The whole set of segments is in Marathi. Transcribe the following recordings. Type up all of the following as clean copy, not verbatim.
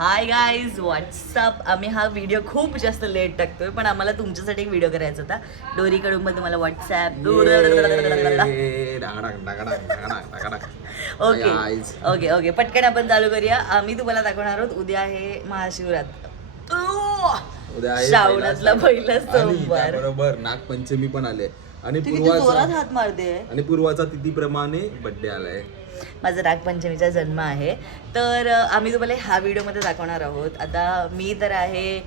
Hi guys WhatsApp. आम्ही हा व्हिडिओ खूप जास्त लेट टाकतोय, पण आम्हाला तुमच्यासाठी एक व्हिडिओ करायचा होता. डोरीकडून मध्ये मला व्हॉट्सअप. ओके ओके ओके, पटकन आपण चालू करूया. आम्ही तुम्हाला दाखवणार आहोत. उद्या आहे महाशिवरात्र, उद्या आहे श्रावणातला पहिला सोमवार. बरोबर नागपंचमी पण आले आणि तू किती जोरात हात मारते. पूर्वाचा तिथीप्रमाणे बर्थडे आलाय. माझा नागपंचमीचा जन्म आहे. तर आम्ही तुम्हाला ह्या व्हिडिओमध्ये दाखवणार आहोत. आता मी तर आहे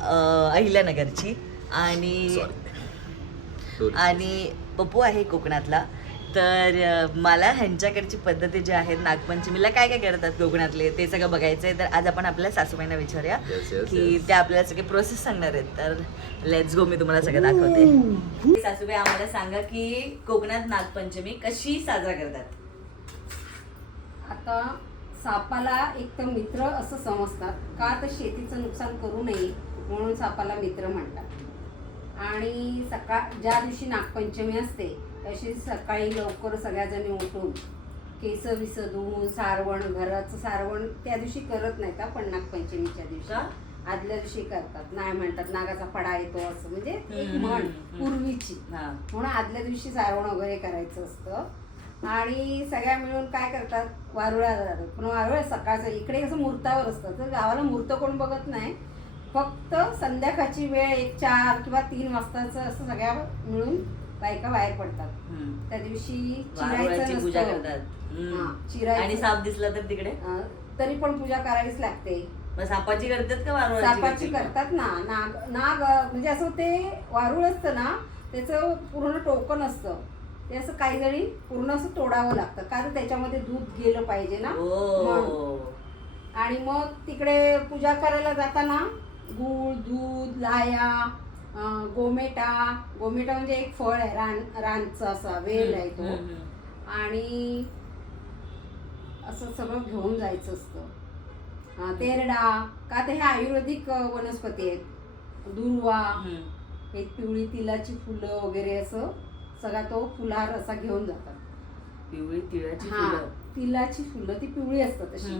अहिल्यानगरची आणि पप्पू आहे कोकणातला. तर मला ह्यांच्याकडची पद्धती ज्या आहेत नागपंचमीला काय काय करतात कोकणातले ते सगळं बघायचं आहे. तर आज आपण आपल्या सासूबाईंना विचारूया की त्या आपल्याला सगळे प्रोसेस सांगणार आहेत. तर लेट्स गो, मी तुम्हाला सगळं दाखवते. सासूबाई आम्हाला सांगा की कोकणात नागपंचमी कशी साजरा करतात. आता सापाला एक तर मित्र असं समजतात का, तर शेतीचं नुकसान करू नये म्हणून सापाला मित्र म्हणतात. आणि ज्या दिवशी नागपंचमी असते तशी सकाळी लवकर सगळ्याजणी उठून केस विस धुवून सारवण, घराचं सारवण त्या दिवशी करत नाहीत, पण नागपंचमीच्या दिवशी आदल्या दिवशी करतात. नाही म्हणतात नागाचा फडा येतो असं, म्हणजे एक म्हण पूर्वीची, म्हणून आदल्या दिवशी सारवण वगैरे करायचं असतं. आणि सगळ्या मिळून काय करतात, वारुळा जातात. पण वारुळा सकाळचं इकडे कसं मुहूर्तावर असतं, तर गावाला मुहूर्त कोण बघत नाही. फक्त संध्याकाळची वेळ 1, 4 किंवा 3 वाजताचं असं सगळ्या मिळून बायका बाहेर पडतात. त्या दिवशी चिरायचं पूजा नसतं. करतात. चिरायचं आणि साप दिसला तर तिकडे तरी पण पूजा करावीच लागते. मग सापाची करतात का वारुळाची? सापाची करतात ना. नाग म्हणजे असं ते वारुळ असतं ना, त्याचं पूर्ण टोकन असतं. ते असं काही जणी पूर्ण असं तोडावं लागतं, कारण त्याच्यामध्ये दूध गेलं पाहिजे ना. आणि मग तिकडे पूजा करायला जाताना गूळ, दूध, लाया, गोमेटा म्हणजे एक फळ आहे, रानचा असा वेल आहे तो. आणि असं सगळं घेऊन जायचं असतं. तेरडा, का ते हे आयुर्वेदिक वनस्पती आहेत. दुर्वा, हे पिवळी तिलाची फुलं वगैरे असं सगळा तो फुलार असा घेऊन जातात. पिवळी तिळाची फुलं. तिलाची फुलं ती पिवळी असतात तशी.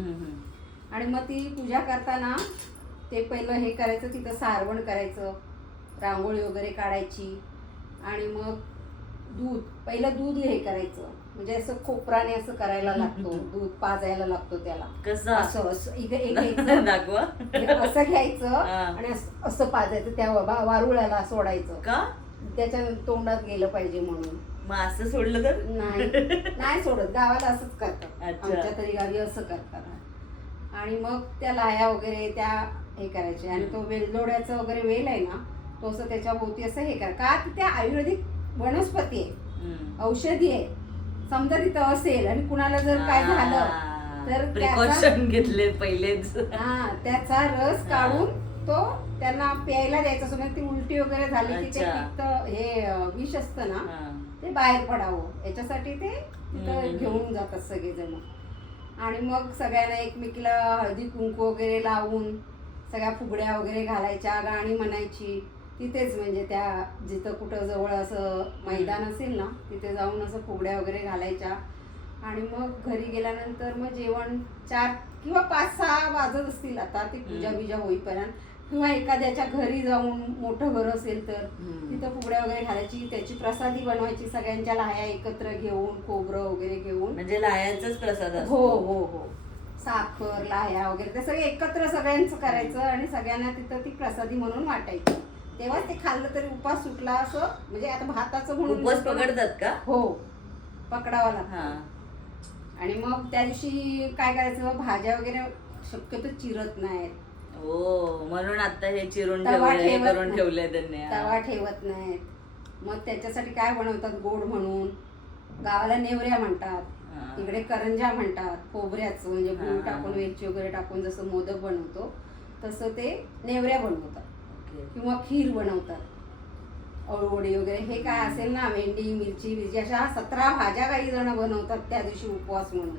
आणि मग ती पूजा करताना ते पहिलं हे करायचं, तिथं सारवण करायचं, रांगोळी वगैरे काढायची. आणि मग पहिलं दूध हे करायचं, म्हणजे असं खोपराने असं करायला लागतो. दूध पाजायला लागतो त्याला. कसं असं इथे एक दाखवा. असं घ्यायचं आणि असं पाजायचं, त्या वारुळ्याला सोडायचं का, त्याच्या तोंडात गेलं पाहिजे म्हणून. मग असं सोडलं तर नाही सोडत, गावाला असंच करतात. आमच्या तरी गावी असं करतात. आणि मग त्या लाया वगैरे त्या हे करायचे. आणि तो वेलदोड्याचा वगैरे वेल आहे ना, तो असं त्याच्या भोवती असं हे करा, का त्या आयुर्वेदिक वनस्पती आहे, औषधी आहे. समजा तिथं असेल आणि कुणाला जर काय झालं तर प्रिकॉशन घेतले पहिलेच. त्याचा रस काढून तो त्यांना प्यायला द्यायचा. समजा ती उलटी वगैरे झाली की ते पित्त हे विष असतं ना, ते बाहेर पडावं याच्यासाठी ते तिथं घेऊन जातात सगळेजण. आणि मग सगळ्यांना एकमेकीला हळदी कुंकू वगैरे लावून सगळ्या फुगड्या वगैरे घालायच्या, गाणी म्हणायची तिथेच. म्हणजे त्या जिथं कुठं जवळ असं मैदान असेल ना, तिथे जाऊन असं फुगड्या वगैरे घालायच्या. आणि मग घरी गेल्यानंतर मग जेवण 4 किंवा 5-6 वाजत असतील आता ती पूजा बिजा होईपर्यंत. किंवा एखाद्याच्या घरी जाऊन, मोठं घर असेल तर तिथं फुगड्या वगैरे घालायची, त्याची प्रसादी बनवायची, सगळ्यांच्या लाह्या एकत्र घेऊन, खोबरं वगैरे घेऊन. म्हणजे लाह्याचाच प्रसाद असतो. हो हो हो, साखर, लाह्या वगैरे ते सगळं एकत्र सगळ्यांचं करायचं आणि सगळ्यांना तिथं ती प्रसादी म्हणून वाटायची. तेव्हा ते खाल्लं तरी उपास सुटला असं. म्हणजे आता भाताचं म्हणून उपवास पकडतात का? हो, पकडावा लागतो. आणि मग त्या दिवशी काय करायचं, भाज्या वगैरे शक्यतो चिरत नाहीत. हो, म्हणून आता हे चिरून तवा ठेवले त्यांनी. तवा ठेवत नाहीत. मग त्याच्यासाठी काय बनवतात गोड म्हणून, गावाला नेवऱ्या म्हणतात, इकडे करंजा म्हणतात. खोबऱ्याचं म्हणजे गूळ टाकून, वेलची वगैरे टाकून जसं मोदक बनवतो तसं ते नेवऱ्या बनवतात. किंवा खीर बनवतात, अळूवडी वगैरे हे काय असेल ना, भेंडी, मिरची अशा 17 भाज्या काही जण बनवतात त्या दिवशी उपवास म्हणून.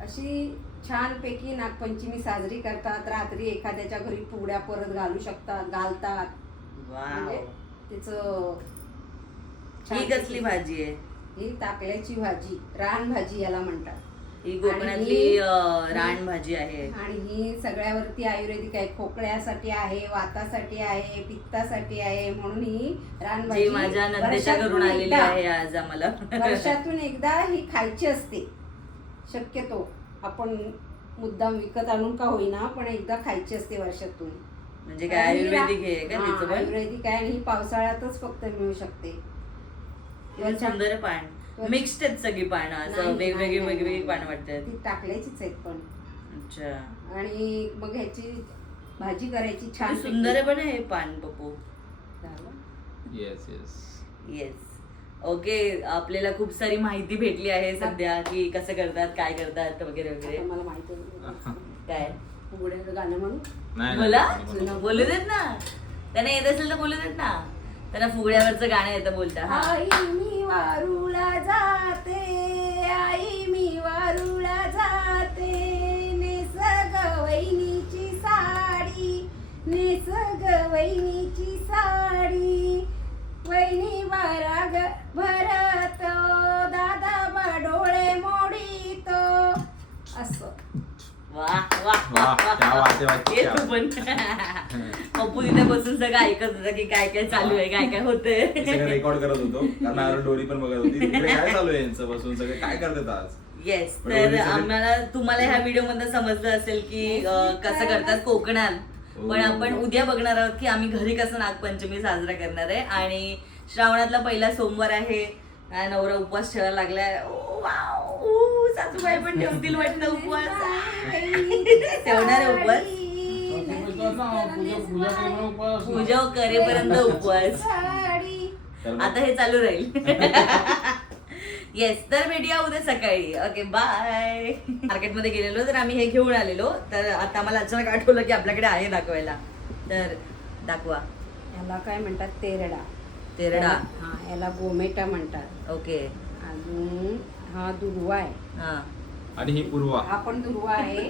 अशी छानपैकी नागपंचमी साजरी करतात. रात्री एखाद्याच्या घरी फुगड्या परत घालू शकतात, घालतात. म्हणजे तिचं. ही कसली भाजी आहे? ही ताकल्याची भाजी, रान भाजी याला म्हणतात. ही कोकणातली रानभाजी आहे. आणि ही सगळ्यावरती आयुर्वेदिक आहे. खोकल्यासाठी आहे, वातासाठी आहे, पित्तासाठी आहे, म्हणून ही जी रानभाजी माझ्या नंदेच्या वर्षातून घरून आलेली एकदा- आहे आज आम्हाला. वर्षातून एकदा ही खायची असते. शक्यतो आपण मुद्दाम विकत आणून का होईना, पण एकदा खायची असते वर्षातून. म्हणजे काय आयुर्वेदिक आहे का हा, तिचं पण? आयुर्वेदिक आहे आणि ही पावसाळ्यातच फक्त मिळू शकते. किती सुंदर आहे पान. मिक्स्ड आहेत सगळी पानं, असं नाही, वेगवेगळी नाही, वेगवेगळी नाही. पानं वाटतात. ती टाकल्याचीच आहेत पण. अच्छा, आणि मग ह्याची भाजी करायची छान किती सुंदर आहे पण हे पान Pappu. Yes yes. Yes, okay. आपल्याला खूप सारी माहिती भेटली आहे सध्या की कसं करतात, काय करतात वगैरे वगैरे. मला माहिती आहे. काय उघड्याचं गाणं म्हणून नाही बोला, नाही. बोलू देत ना. त्यांना येत असेल तर बोलू देत ना. त्यांना फुगड्यावरचं गाणं येतं बोलता. हा, आई मी वारुळा जाते, आई मी वारुळा जाते, नेस ग वहिनीची साडी, नेस ग वहिनीची साडी, वहिनी भरतो, दादा डोळे मोडीतो. असं वा वा वा वाह, क्या बात आहे, वाह, ये क्या तू पण. पप्पू तिथे बसून सगळं ऐकत होता की काय काय चालू आहे, काय काय होतंय. हे सगळं रेकॉर्ड करत होतो कारण आरो डोरी पण बघत होती तिकडे काय चालू आहे यांचं बसून सगळे काय करतात आज. येस, पण तर ओळी सगळी- आम्हाला तुम्हाला ह्या व्हिडिओ मध्ये समजलं असेल की कसं करतात कोकणात. पण आपण उद्या बघणार आहोत की आम्ही घरी कसं नागपंचमी साजरा करणार आहे. आणि श्रावणातला पहिला सोमवार आहे. नवरा उपवास ठेवायला लागलाय. ओ, वाव, ऊ, सासूबाई पण ठेवतील वाटतं उपवास. ठेवणार आहे उपवास. पूजा करेपर्यंत उपवास. आता हे चालू राहील. येस, तर भेटूया उद्या सकाळी. Okay, bye. मार्केटमध्ये गेलेलो तर आम्ही हे घेऊन आलेलो. तर आता मला अचानक आठवलं की आपल्याकडे आहे दाखवायला. तर दाखवा. याला काय म्हणतात? तेरडा. तेरडा. हा, याला गोमेटा म्हणतात. ओके. अजून हा दुर्वा आहे. हा, आणि ही पूर्वा. हा पण दुर्वा आहे.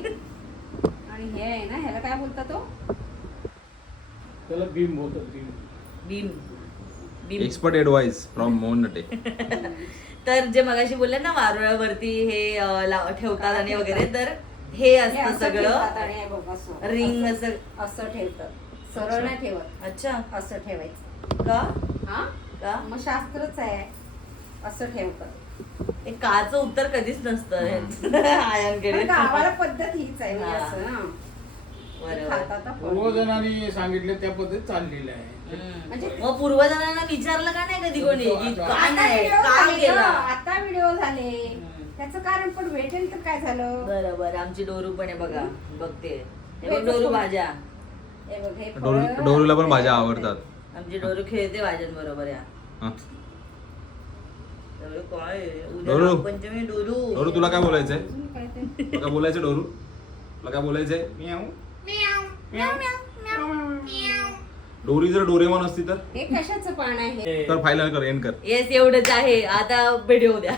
आणि हे आहे ना, ह्याला काय बोलतात तो? त्याला भीम बोलतात, beam. Beam. Beam. Expert advice from Mohan Nate. तर जे मगाशी बोलले ना वारुळावरती हे ठेवतात आणि वगैरे, तर हे हे असतं असं ठेवतात सगळं आणि हे बघ असं. रिंग असं. असं ठेवतात. सरळ नाही ठेवत, अच्छा, असं ठेवायचं. का हा, का मग शास्त्रच आहे. असं ठेवतात. हे काचं उत्तर कधीच नसतं आयांकडे. पण गावाला पद्धत हीच आहे म्हणजे हा. असं ना. बरोबर. खातात आपण. पूर्वजनांनी सांगितले त्या पद्धतीत चाललेलं आहे. म्हणजे मग पूर्वजनांना विचारलं का नाही कधी कोणी की का आता नाही, व्हिडिओ काय झाले केलं? ना, आता व्हिडिओ झाले. हम्म. त्याचं कारण पण भेटेल तर काय झालं. बरोबर. आमची डोरू पण आहे बघा, बघते. हे बघ डोरू डोरू पण- भाज्या. हे बघ, हे डोरू- फळं- डोरूला पण भाज्या आवडतात. आमची डोरू खेळते भाज्यांबरोबर. या हा. डोरू काय आहे? उद्या डोरू. नागपंचमी. डोरू डोरू तुला काय बोलायचंय? अजून काय ते? तुला काय बोलायचं डोरू? तुला काय बोलायचंय? डोरी जर डोरेमॉन असती तर हे कशाचं पान आहे? कर फायनल कर एंड कर. येस, एवढंच आहे. आता व्हिडिओ द्या.